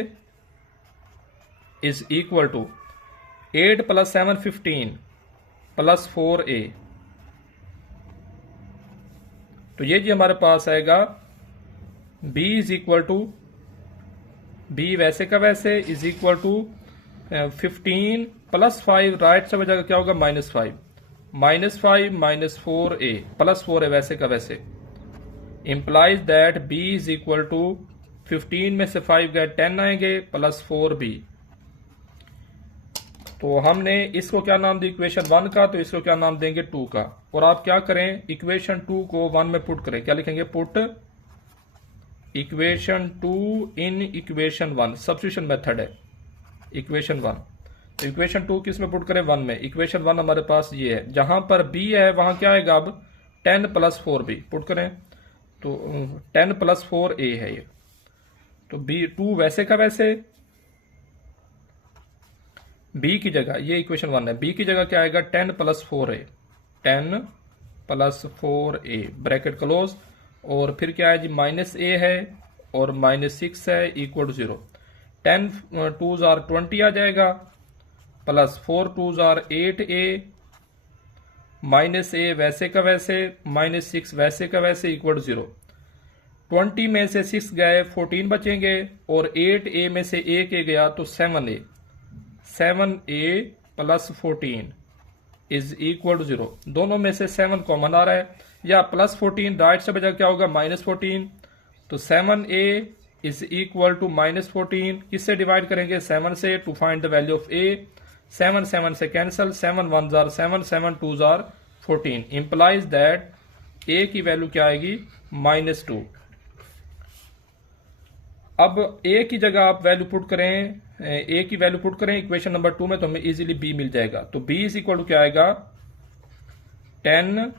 is equal to 8 plus 7 15 plus 4a। तो ये जी हमारे पास आएगा b is equal to B वैसे का वैसे is equal to 15 plus 5 right सब जगह क्या होगा -5 -5 -4a प्लस 4 है वैसे का वैसे implies that b is equal to 15 में से 5 गए 10 आएंगे प्लस 4b। तो हमने इसको क्या नाम दिया इक्वेशन 1 का, तो इसको क्या नाम देंगे 2 का। और आप क्या करें इक्वेशन 2 को 1 में पुट करें, क्या लिखेंगे put equation 2 in equation 1, substitution method है इक्वेशन 1। तो इक्वेशन 2 किस में पुट करें 1 में। इक्वेशन 1 हमारे पास ये है, जहां पर b है वहां क्या आएगा अब 10 प्लस 4b पुट करें, तो 10 प्लस 4a है ये। तो b 2 वैसे का वैसे b की जगह, ये इक्वेशन 1 है, b की जगह क्या आएगा 10 plus 4a 10 plus 4a bracket close. और फिर क्या है जी -a है और -6 है इक्वल टू 0। 10 2s आर 20 आ जाएगा plus 4 2s are 8a -a वैसे का वैसे -6 वैसे का वैसे इक्वल टू 0। 20 में से 6 गए 14 बचेंगे और 8a में से 1a गया तो 7a plus 14 is equal to 0। दोनों में से 7 कॉमन आ रहा है, या प्लस 14 राइट से बजा क्या होगा -14। तो 7a इज इक्वल टू -14 किससे डिवाइड करेंगे 7 से, to find the value of a। 7 7 से cancel, 7 1s are 7 7 2s are 14 implies that a की वैल्यू क्या आएगी -2। अब a की जगह आप वैल्यू पुट करें, a की वैल्यू पुट करें इक्वेशन नंबर 2 में, तो हमें इजीली b मिल जाएगा। तो b इज इक्वल टू क्या आएगा 10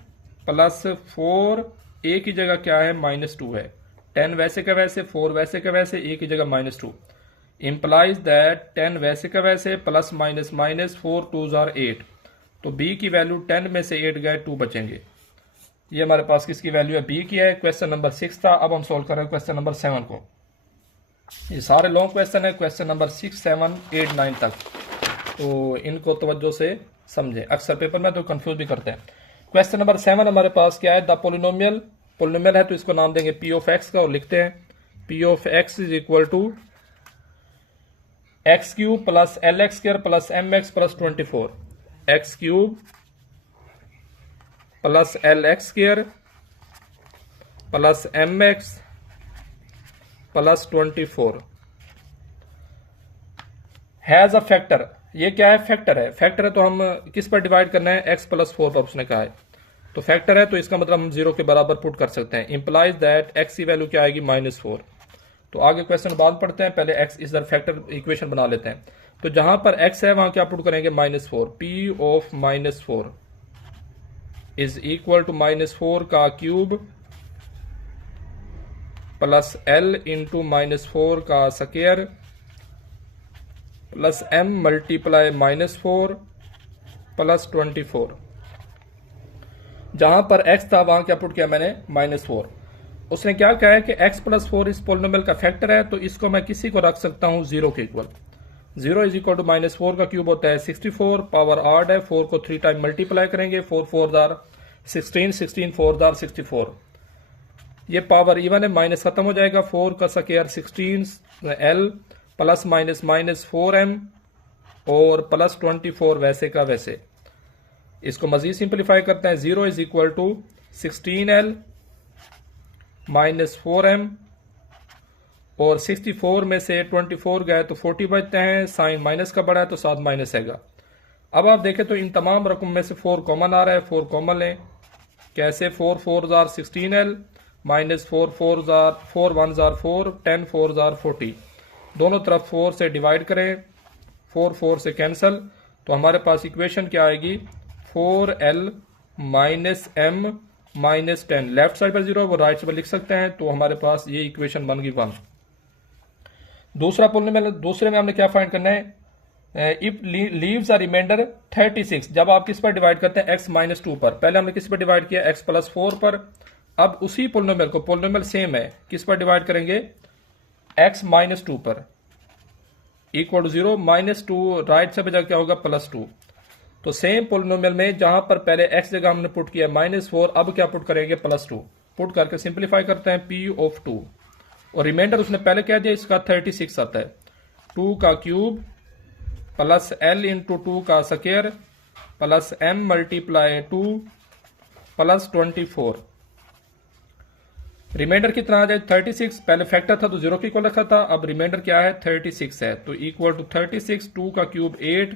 प्लस 4, a की जगह क्या है -2 है, 10 वैसे का वैसे 4 वैसे का वैसे a की जगह -2 इंप्लाइज दैट 10 वैसे का वैसे plus minus minus 4 2s are 8। तो b की वैल्यू 10 में से 8 गए 2 बचेंगे। ये हमारे पास किसकी वैल्यू है b की है। क्वेश्चन नंबर 6 था। अब हम सोल्व कर रहे हैं क्वेश्चन नंबर 7 को। ये सारे लॉन्ग क्वेश्चन है क्वेश्चन नंबर 6 7 8 9 तक, तो इनको तवज्जो से समझें, अक्सर पेपर में तो कंफ्यूज भी करते हैं। क्वेश्चन नंबर 7 हमारे पास क्या है, द पोलिनोमियल है तो इसको नाम देंगे p ऑफ x का, और लिखते हैं p of x is equal to x cube plus l x square plus m x plus 24, x cube plus l x square plus m x plus 24 has a factor. ये क्या है factor है, factor है तो हम किस पर divide करना है x प्लस 4 पर उसने कहा है, तो फैक्टर है तो इसका मतलब हम 0 के बराबर पुट कर सकते हैं। इंप्लाइज दैट x की वैल्यू क्या आएगी -4। तो आगे क्वेश्चन बाद पढ़ते हैं, पहले x इधर फैक्टर इक्वेशन बना लेते हैं। तो जहां पर x है वहां क्या पुट करेंगे -4, p of -4 is equal to -4 का क्यूब प्लस l इंटू -4 का square plus m multiply -4 plus 24। जहां पर x था वहां क्या पुट किया मैंने -4। उसने क्या कहा है कि x प्लस 4 इस पोलिनोमियल का फैक्टर है, तो इसको मैं किसी को रख सकता हूं 0 के इक्वल। 0 इज इक्वल टू -4 का क्यूब होता है 64, पावर 8 है, 4 को 3 टाइम मल्टीप्लाई करेंगे, 4 4 आर 16, 16 4 आर 64। ये पावर इवन है, माइनस खत्म हो जाएगा, 4 का square 16 l plus minus minus 4m और प्लस 24 वैसे का वैसे। इसको मजीद सिंप्लीफाई करते हैं, 0 is equal to 16l minus 4m और 64 में से 24 गए तो 40 बचते हैं, साइन माइनस का बड़ा है तो साथ माइनस हैगा। अब आप देखें तो इन तमाम रकम में से 4 कॉमन आ रहा है, 4 कॉमन लें। कैसे 4 4 are 16l minus 4 4 are 4 1 are 4 10 4 are 40। दोनों तरफ 4 से डिवाइड करें, 4 4 से कैंसिल, तो हमारे पास इक्वेशन क्या आएगी 4l minus m minus 10। Left side पर 0 वो राइट साइड पर लिख सकते हैं, तो हमारे पास ये इक्वेशन बन गई 1। दूसरा पोलिनोमियल, दूसरे में हमने क्या फाइंड करना है, इफ लीव्स अ रिमाइंडर 36। जब आप किस पर डिवाइड करते हैं x माइनस 2 पर, पहले हमने किस पर डिवाइड किया x प्लस 4 पर, अब उसी पोलिनोमियल को, पोलिनोमियल सेम है, किस पर डिवाइड करेंगे x माइनस 2 पर, इक्वल टू 0 -2 राइट से बजा क्या होगा +2। तो सेम पोलिनोमियल में जहां पर पहले x जगह हमने पुट किया -4, अब क्या पुट करेंगे +2, पुट करके सिंप्लीफाई करते हैं p ऑफ 2 और रिमाइंडर उसने पहले कह दिया इसका 36 आता है। 2 का क्यूब प्लस l इंटू 2 का square plus m multiply 2 plus 24। Remainder कितना आ जाए 36, पहले फैक्टर था तो 0 के इक्वल रखा था, अब रिमाइंडर क्या है 36 है, तो इक्वल टू 36, 2 का क्यूब 8,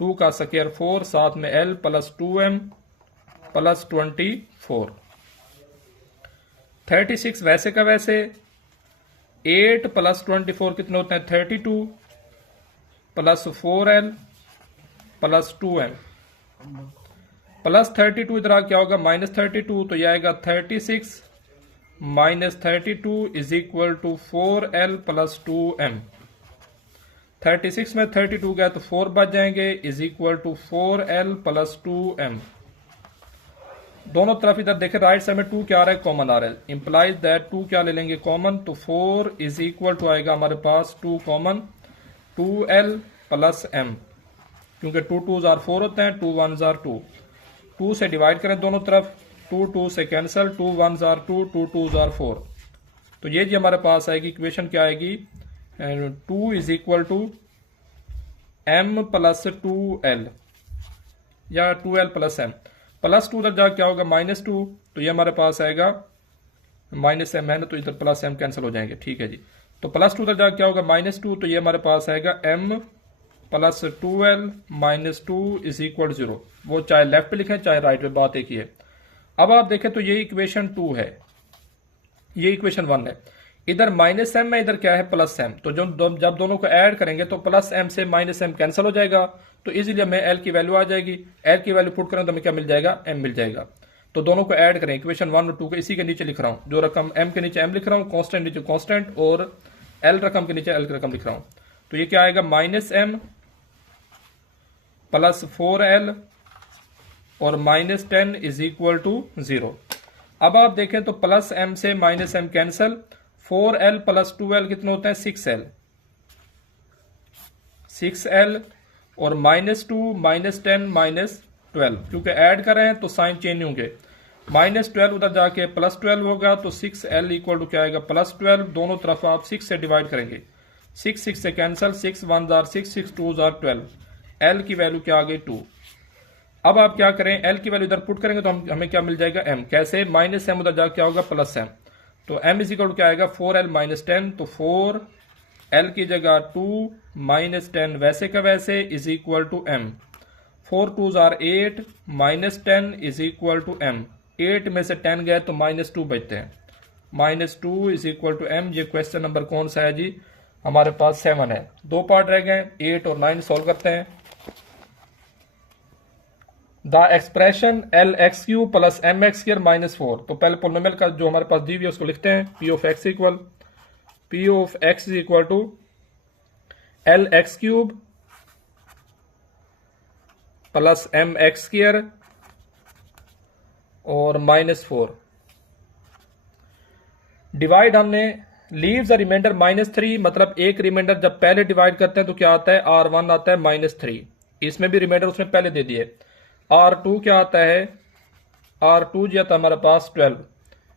2 का स्क्वायर 4, साथ में l प्लस 2m प्लस 24। 36 वैसे का वैसे, 8 प्लस 24 कितने होते हैं 32 plus 4l plus 2m plus 32 इधर क्या होगा -32, तो यह आएगा 36 minus 32 is equal to 4l plus 2m। 36 में 32 गया तो 4 बच जाएंगे is equal to 4l plus 2m। दोनों तरफ इधर देखें राइट साइड में 2 क्या आ रहा है कॉमन आ रहा है, इंप्लाइज दैट 2 क्या ले लेंगे कॉमन, तो 4 इज इक्वल टू आएगा हमारे पास 2 कॉमन 2l प्लस m, क्योंकि 2 2s आर 4 होते हैं, 2 1s आर 2, 2 से डिवाइड करें दोनों तरफ, 2 2 से cancel, 2 1s are 2, 2 2s are 4, तो ये जी हमारे पास आएगी इक्वेशन क्या आएगी 2 is equal to m plus 2l या 2l प्लस m, प्लस 2 उधर जाकर क्या होगा -2, तो ये हमारे पास आएगा -m है ना, तो इधर प्लस m कैंसिल हो जाएंगे, ठीक है जी। तो प्लस 2 उधर जाकर क्या होगा -2, तो ये हमारे पास आएगा m plus 2l minus 2 is equal 0, वो चाहे लेफ्ट पे लिखें चाहे राइट पे, बात एक ही है। अब आप देखें तो ये इक्वेशन 2 है, ये इक्वेशन 1 है, इधर -m है, इधर क्या है प्लस m, तो जब दोनों को ऐड करेंगे तो प्लस m से -m कैंसिल हो जाएगा, तो इजीली हमें l की वैल्यू आ जाएगी, l की वैल्यू पुट करें तो हमें क्या मिल जाएगा m मिल जाएगा। तो दोनों को ऐड करें, इक्वेशन 1 और 2 को इसी के नीचे लिख रहा हूं, जो रकम m के नीचे m लिख रहा हूं, कांस्टेंट नीचे कांस्टेंट, और l रकम के नीचे l की रकम लिख रहा हूं, तो ये क्या आएगा -m प्लस 4l और -10 इज इक्वल टू 0। अब आप देखें तो प्लस m से -m cancel, 4l plus 2l कितने होते हैं 6l, 6l और -2 -10 -12, क्योंकि ऐड कर रहे हैं तो साइन चेंज नहीं होंगे, -12 उधर जाके +12 होगा, तो 6l इक्वल टू क्या आएगा +12, दोनों तरफ आप 6 से डिवाइड करेंगे, 6 6 से cancel, 6 1s are 6, 6 2s are 12, l की वैल्यू क्या आ गई 2। अब आप क्या करें l की वैल्यू इधर पुट करेंगे तो हमें क्या मिल जाएगा m, कैसे -m उधर जाके क्या होगा +m, तो m इज इक्वल टू क्या आएगा 4l -10, तो 4l की जगह 2 -10 वैसे का वैसे is equal to m, 4 2s are 8 -10 is equal to m, 8 में से 10 गए तो -2 बचते हैं, -2 इज इक्वल टू m। ये क्वेश्चन नंबर कौन सा है जी हमारे पास 7 है, 2 पार्ट रह गए, 8 और 9 सॉल्व करते हैं। The expression lx³ plus mx² -4, तो पहले पोलिनोमियल का जो हमारे पास दी हुई है उसको लिखते हैं, p of x equal to lx³ plus mx² और -4, डिवाइड हमने लीव्स अ रिमाइंडर -3, मतलब एक रिमाइंडर जब पहले डिवाइड करते हैं तो क्या आता है r1 आता है -3, इसमें भी रिमाइंडर उसने पहले दे दिए। R2 क्या आता है, R2 जो आता है हमारे पास 12,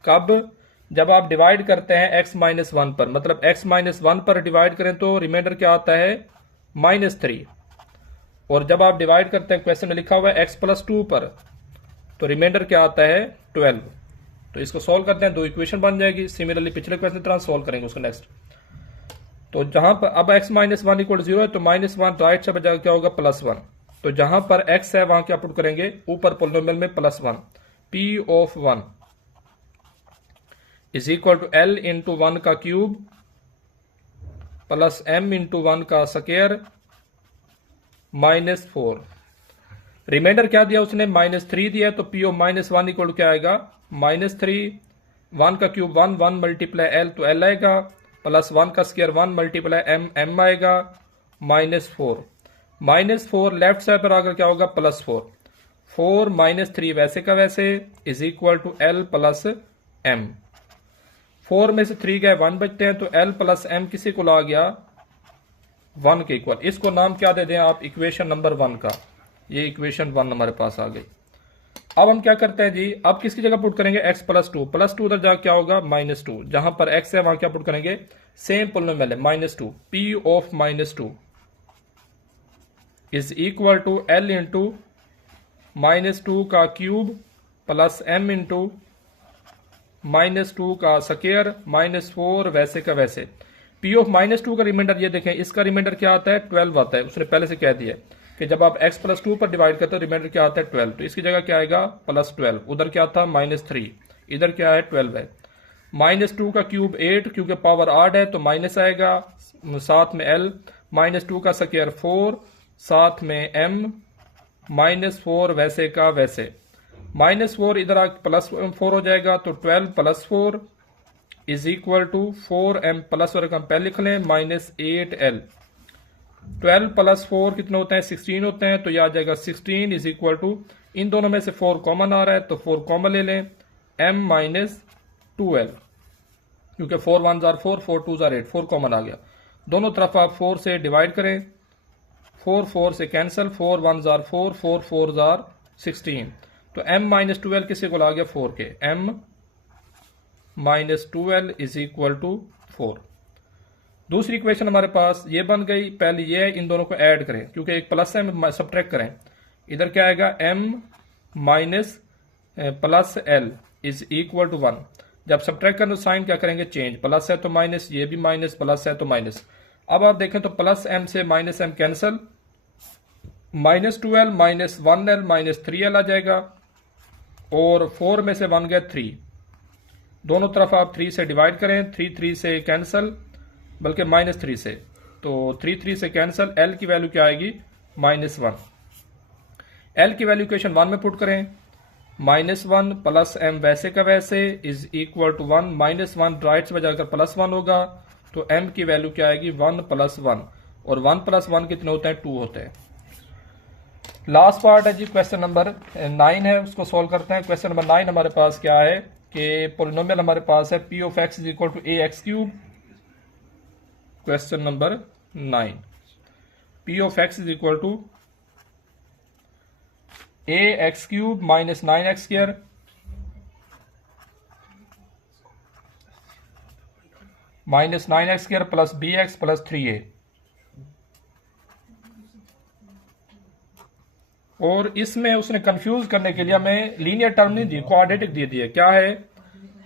कब जब आप डिवाइड करते हैं x-1 पर, मतलब x-1 पर डिवाइड करें तो रिमाइंडर क्या आता है -3, और जब आप डिवाइड करते हैं क्वेश्चन में लिखा हुआ है x+2 पर, तो रिमाइंडर क्या आता है 12। तो इसको सॉल्व करते हैं, दो इक्वेशन बन जाएगी, सिमिलरली पिछले क्वेश्चन की तरह सॉल्व करेंगे उसको नेक्स्ट। तो जहां पर अब x-1 इक्वल 0 है तो -1 राइट से बजाय क्या होगा +1, तो जहां पर x है वहां क्या पुट करेंगे ऊपर पोलिनोमियल में +1, p of 1 is equal to l into 1 का क्यूब प्लस m इंटू 1 का स्क्वायर -4, रिमाइंडर क्या दिया उसने -3 दिया, तो p ऑफ -1 इक्वल टू क्या आएगा -3, 1 का क्यूब 1, 1 मल्टीप्लाई l तो l आएगा, प्लस 1 का स्क्वायर 1 मल्टीप्लाई m, m आएगा, -4, -4 लेफ्ट साइड पर आकर क्या होगा +4, 4 -3 वैसे का वैसे is equal to l plus m, 4 में से 3 गए 1 बचते हैं, तो l प्लस m किसी को ला गया 1 के इक्वल, इसको नाम क्या दे दें आप इक्वेशन नंबर 1 का, ये इक्वेशन 1 हमारे पास आ गई। अब हम क्या करते हैं जी, अब किसकी जगह पुट करेंगे, x प्लस टू उधर जाकर क्या होगा -2, जहां पर x है वहां क्या पुट करेंगे, सेम पोलिनोमियल है -2, p of -2 is equal to l into -2 का क्यूब प्लस m इंटू -2 का स्क्वायर -4 वैसे का वैसे। p ऑफ -2 का रिमाइंडर ये देखें, इसका रिमाइंडर क्या आता है, 12 आता है। उसने पहले से कह दिया कि जब आप x प्लस 2 पर डिवाइड करते हो रिमाइंडर क्या आता है, 12। तो इसकी जगह क्या आएगा, +12, उधर क्या था -3, इधर क्या है 12 है। -2 का क्यूब 8, क्योंकि पावर 8 है तो माइनस आएगा, साथ में l, -2 का स्क्वायर 4, साथ में m, -4 वैसे का वैसे। -4 इधर आ +4 हो जाएगा, तो 12 + 4 is equal to 4m plus, और हम पहले लिख लें -8l। 12 + 4 कितने होते हैं, 16 होते हैं, तो यह आ जाएगा 16 इज इक्वल टू, इन दोनों में से 4 कॉमन आ रहा है तो 4 कॉमन ले लें, m -2l, क्योंकि 4 1 जार 4, 4 2 जार 8, 4 कॉमन आ गया। दोनों तरफ आप 4 से डिवाइड करें, 4 4 से कैंसिल, 4 1 जार 4, 4 4 जार 16, तो m -2l किसके को आ गया, 4 के, m -2l is equal to 4। दूसरी इक्वेशन हमारे पास ये बन गई, पहले ये है, इन दोनों को ऐड करें क्योंकि एक प्लस है, सब्ट्रैक्ट करें, इधर क्या आएगा, m minus plus l is equal to 1। जब सब्ट्रैक्ट करें तो साइन क्या करेंगे, चेंज, प्लस है तो माइनस, ये भी माइनस, प्लस है तो माइनस। अब आप देखें तो प्लस m से minus m cancel, -2l -1l -3l आ जाएगा, और 4 में से 1 गया 3, दोनों तरफ आप 3 से डिवाइड करें, 3 3 से कैंसिल, बल्कि -3 से, तो 3 3 से कैंसिल, l की वैल्यू क्या आएगी, -1। l की वैल्यू इक्वेशन 1 में पुट करें, -1 प्लस m वैसे का वैसे इज इक्वल टू 1, -1 राइट से जाकर +1 होगा, तो m की वैल्यू क्या आएगी, 1 + 1, और 1 + 1 कितने होते हैं, 2 होते हैं। लास्ट पार्ट है जी, क्वेश्चन नंबर 9 है, उसको सॉल्व करते हैं। क्वेश्चन नंबर 9 हमारे पास क्या है कि पोलिनोमियल हमारे पास है p of x is equal to ax3। Question number 9, p of x is equal to ax3 minus 9x² minus 9x² plus bx plus 3a। और इसमें उसने कंफ्यूज करने के लिए हमें लीनियर टर्म नहीं दी, क्वाड्रेटिक दे दिए, क्या है,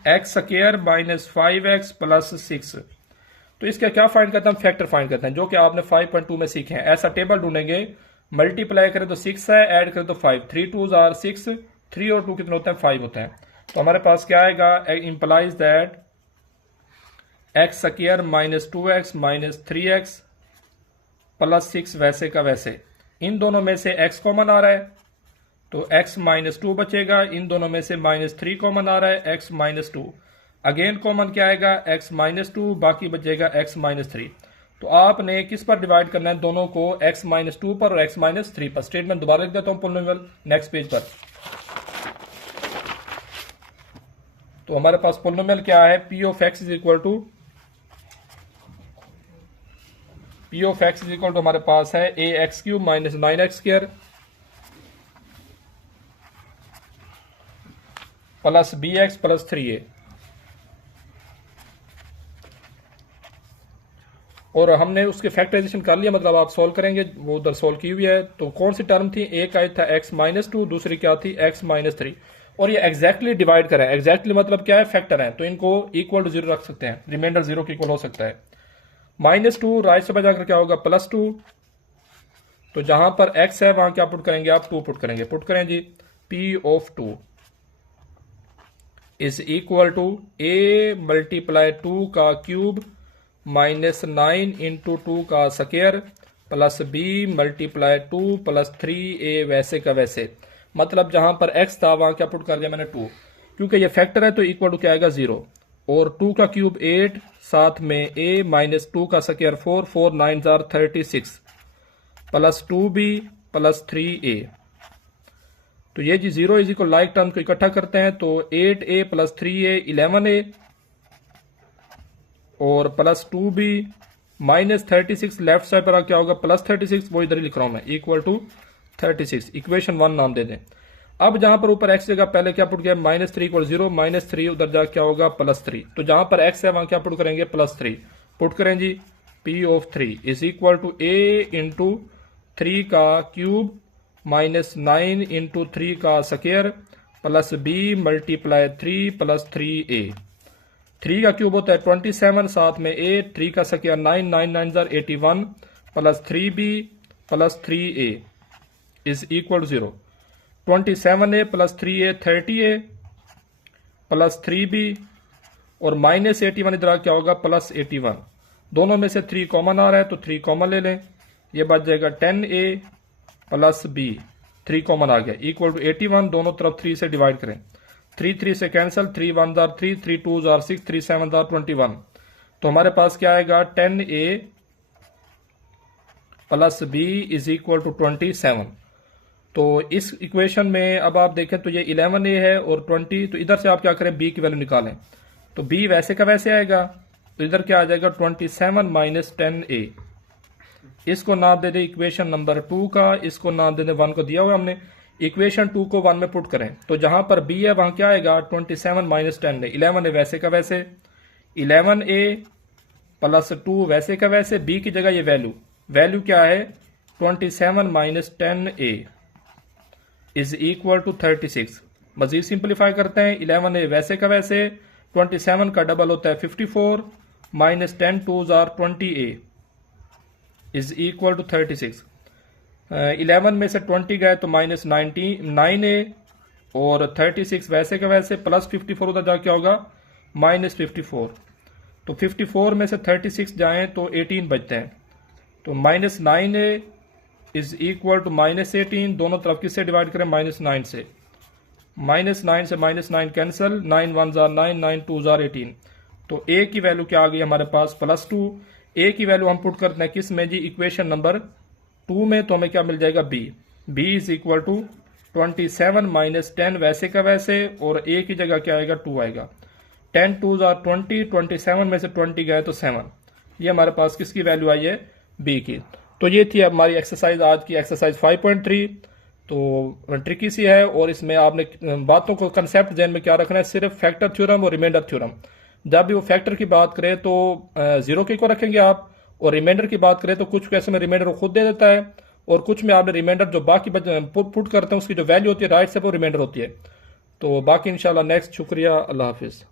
x² माइनस 5x प्लस 6। तो इसका क्या फाइंड करते हैं, हम फैक्टर फाइंड करते हैं, जो कि आपने 5.2 में सीखे हैं। ऐसा टेबल ढूंढेंगे, मल्टीप्लाई करें तो 6 है, ऐड करें तो 5, 3 2 आर 6, 3 और 2 कितने होते हैं, 5 होते हैं। तो हमारे पास क्या आएगा, implies that x² minus 2x minus 3x plus 6 वैसे का वैसे। इन दोनों में से x कॉमन आ रहा है तो x -2 बचेगा, इन दोनों में से -3 कॉमन आ रहा है, x -2, अगेन कॉमन क्या आएगा, x -2, बाकी बचेगा x -3। तो आपने किस पर डिवाइड करना है, दोनों को x -2 पर और x -3 पर। स्टेटमेंट दोबारा लिख देता हूं पोलिनोमियल नेक्स्ट पेज पर। तो हमारे पास पोलिनोमियल क्या है, p of x is equal to हमारे पास है ax³ minus 9x² plus bx plus 3a। और हमने उसके फैक्टराइजेशन कर लिया, मतलब आप सॉल्व करेंगे, वो उधर सॉल्व की हुई है। तो कौन सी टर्म थी, एक आई था x -2, दूसरी क्या थी x -3, और ये एग्जैक्टली डिवाइड करें। एग्जैक्टली मतलब क्या है, फैक्टर है, तो इनको इक्वल टू 0 रख सकते हैं, रिमाइंडर 0 के इक्वल हो सकता है। -2 राइट से बजाकर क्या होगा, +2, तो जहां पर x है वहां क्या पुट करेंगे आप, 2 पुट करेंगे। पुट करें जी, p of 2 is equal to a multiply 2 का क्यूब माइनस 9 इंटू 2 का square plus b multiply 2 plus 3a वैसे का वैसे। मतलब जहां पर x था वहां क्या पुट कर दिया मैंने, 2, क्योंकि ये फैक्टर है तो इक्वल टू क्या आएगा, 0, और 2 का क्यूब 8, साथ में a माइनस 2 का square 4, 4 9 jar 36 plus 2b plus 3a। तो ये जी 0 इज इक्वल लाइक टर्म को इकट्ठा करते हैं, तो 8a प्लस 3a 11a और plus 2b minus 36, left side पर क्या होगा, प्लस 36, वो इधर ही लिख रहा हूं मैं, इक्वल टू 36। इक्वेशन 1 नाम दे दें। अब जहां पर ऊपर x जगह पहले क्या पुट किया, -3 इक्वल 0, -3 उधर जा क्या होगा +3, तो जहां पर x है वहां क्या पुट करेंगे +3 पुट करें जी। P of 3 is equal to a into 3 का क्यूब -9 इंटू 3 का square plus b multiply 3 plus 3a। 3 का क्यूब होता है 27, साथ में a, 3 का square 9, 9 9 81 plus 3b plus 3a is equal 0। 27a plus 3a 30a plus 3b और -81 इधर क्या होगा +81। दोनों में से 3 कॉमन आ रहा है तो 3 कॉमन ले लें, ये बच जाएगा 10a प्लस b, 3 कॉमन आ गया इक्वल टू 81, दोनों तरफ 3 से डिवाइड करें, 3 3 से कैंसिल, 3 1 जार 3, 3 2 जार 6, 3 7 जार 21, तो हमारे पास क्या आएगा 10a plus b is equal to 27। तो इस इक्वेशन में अब आप देखें तो ये 11a है और 20, तो इधर से आप क्या करें b की वैल्यू निकालें, तो b वैसे का वैसे आएगा, तो इधर क्या आ जाएगा 27 माइनस 10a। इसको नाम दे दे इक्वेशन नंबर 2 का, इसको नाम दे दे 1 को दिया हुआ हमने, इक्वेशन 2 को 1 में पुट करें, तो जहां पर b है वहां क्या आएगा 27 माइनस 10a, 11a वैसे का वैसे, 11a प्लस 2 वैसे का वैसे, b की जगह ये वैल्यू क्या है 27 minus 10a is equal to 36। मजीद सिंप्लीफाई करते हैं, 11a वैसे का वैसे, 27 का डबल होता है 54 माइनस 10 2 जार 20a इज इक्वल टू 36। 11 में से 20 गए तो -9a और 36 वैसे का वैसे प्लस 54 उधर जा क्या होगा -54, तो 54 में से 36 जाएं तो 18 बचते हैं, तो -9a इज इक्वल टू -18, दोनों तरफ किससे डिवाइड करें -9 से, -9 से -9 कैंसिल, 9 1 जार 9, 9 2 जार 18, तो a की वैल्यू क्या आ गई हमारे पास +2। a की वैल्यू हम पुट करते हैं किस में जी, इक्वेशन नंबर 2 में, तो हमें क्या मिल जाएगा b is equal to 27 minus 10 वैसे का वैसे, और a की जगह क्या आएगा 2 आएगा, 10 2 जार 20, 27 में से 20 गए तो 7, ये हमारे पास किसकी वैल्यू आई है b की। तो ये थी हमारी एक्सरसाइज, आज की एक्सरसाइज 5.3। तो ट्रिकी सी है और इसमें आपने बातों को कंसेप्ट जहन में क्या रखना है, सिर्फ फैक्टर थ्योरम और रिमाइंडर थ्योरम। जब भी वो फैक्टर की बात करें तो 0 के को रखेंगे आप, और रिमाइंडर की बात करें तो कुछ केस में रिमाइंडर खुद दे देता है, और कुछ में आपने रिमाइंडर जो बाकी पुट करते हैं उसकी जो वैल्यू होती है राइट से वो रिमाइंडर होती है। तो बाकी इंशाल्लाह नेक्स्ट, शुक्रिया, अल्लाह हाफिज़।